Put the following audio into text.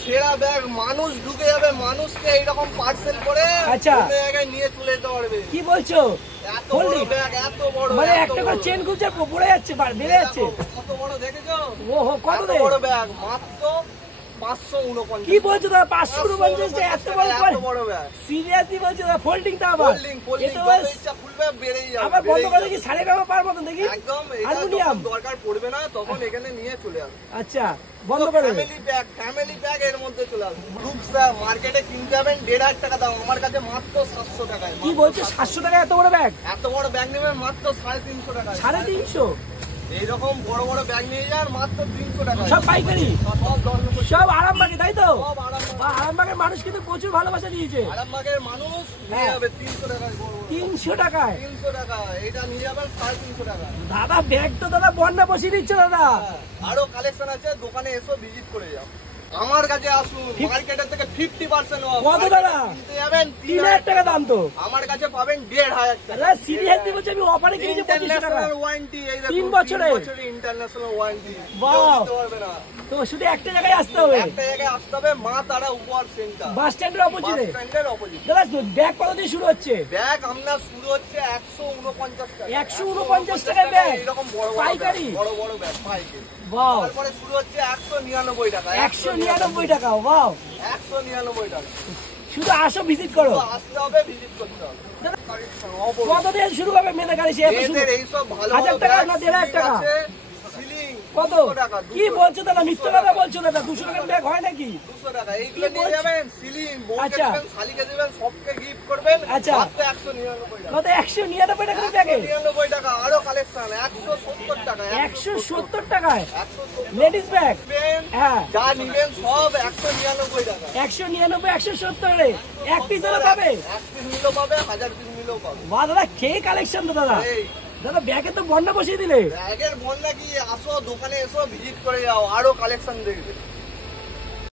সেরা ব্যাগ, মানুষ ঢুকে যাবে, মানুষকে এইরকম পার্সেল করে জায়গায় নিয়ে চলে যেতে পারবে। কি বলছো? এত বড় ব্যাগ, এত বড়, মানে একটা করে চেন খুলছে পড়ে যাচ্ছে, বেড়ে যাচ্ছে। কত বড় দেখেছো? ওহো, কত বড় ব্যাগ, মাত্র 549। কি বলছো দাদা? 549 এত বড় ব্যাগ? সিরিয়াসলি বলছো দাদা? ফোল্ডিং টা আবার ইচ্ছা খুলবে বেড়েই যাবে। আবার বন্ধ করে কি সাড়ে ব্যবহার পারবো না দেখি? একদম, এটা দরকার পড়বে না তখন এখানে নিয়ে চলে আসবে। আচ্ছা, বন্ধ করে ফ্যামিলি ব্যাগ এর মধ্যে চলে আসবে। গ্রুপস মার্কেটে কিনতে যাবেন 1,500 টাকা দাম, আমার কাছে মাত্র 700 টাকায়। কি বলছো? 700 টাকা এত বড় ব্যাগ? এত বড় ব্যাগ নেবেন মাত্র 350 টাকা। 350? এইরকম বড় বড় ব্যাগ নিয়ে যান মাত্র 300 টাকা। সব পাইকারি, সব আরামবাগে, তাই তো? সব আরামবাগের মানুষ কিন্তু প্রচুর ভালোবাসা দিয়েছে। আরামবাগের মানুষ নিয়ে যাবে 300 টাকায়। 300 টাকায়? 300 টাকা, এটা নিয়ে যাবেন 350 টাকা। দাদা ব্যাগ তো দাদা বন্যা বসিয়ে দিচ্ছে দাদা। আরো কালেকশন আছে, দোকানে এসো, ভিজিট করে যাও। আমার কাছে আসুন, মার্কেটের থেকে 50% অফ। কত দাদা? কিনতে যাবেন 3000 টাকা দাম তো, আমার কাছে পাবেন 1500 টাকা। দাদা সিরিয়াসলি বলছি, আমি অফারে কিনেছি 2500 টাকা। ওয়ারেন্টি, এই দেখুন 3 বছরের ইন্টারন্যাশনাল ওয়ারেন্টি। বাহ, পারবে না তো শুধু একটা জায়গায় আসতে হবে। একটা জায়গায় আসতে হবে, মা তারা উপহার সেন্টার, বাস স্ট্যান্ডের অপোজিটে। দাদা ব্যাগ কত দিয়ে শুরু হচ্ছে? ব্যাগ আপনার শুরু হচ্ছে 149 টাকা। 149 টাকায় ব্যাগ এরকম বড় পাইকারি? বড় বড় ব্যাগ পাইকারি। বাহ, তারপরে শুরু হচ্ছে 199 টাকা। 199 টাকা? বাহ, 199 টাকা। শুধু আসো, ভিজিট করো। আসতে হবে, ভিজিট করতে হবে। কত দিয়ে শুরু হবে মেয়েদের গাড়ি? এইসব ভালো 1000 টাকা না 1500 টাকা? কত? কি বলছো দাদা? মিথ্যা কথা বলছো দাদা। 200 টাকার ব্যাগ হয় নাকি? 200 টাকা। এইগুলো নিয়ে যাবেন, সিলিং বউকে দিবেন, শালিকে দিবেন, সবকে গিফট করবেন। আচ্ছা, মাত্র 199 টাকা। কত? 199 টাকা ব্যাগে? 199 টাকা। আরো কালেকশন 170 টাকা। 170 টাকায় লেডিস ব্যাগ? হ্যাঁ, যা নিবেন সব 199 টাকা। 199, 170 এক পিস হলে পাবে? এক পিস নিলেও পাবে, 1000 পিস নিলেও পাবে। বাহ দাদা, খেয়ে কালেকশন তো দাদা। দাদা ব্যাগে তো বন্যা বসিয়ে দিলে। ব্যাগের বন্যা কি? আসো, দোকানে এসো, ভিজিট করে যাও, আরো কালেকশন দেখবে।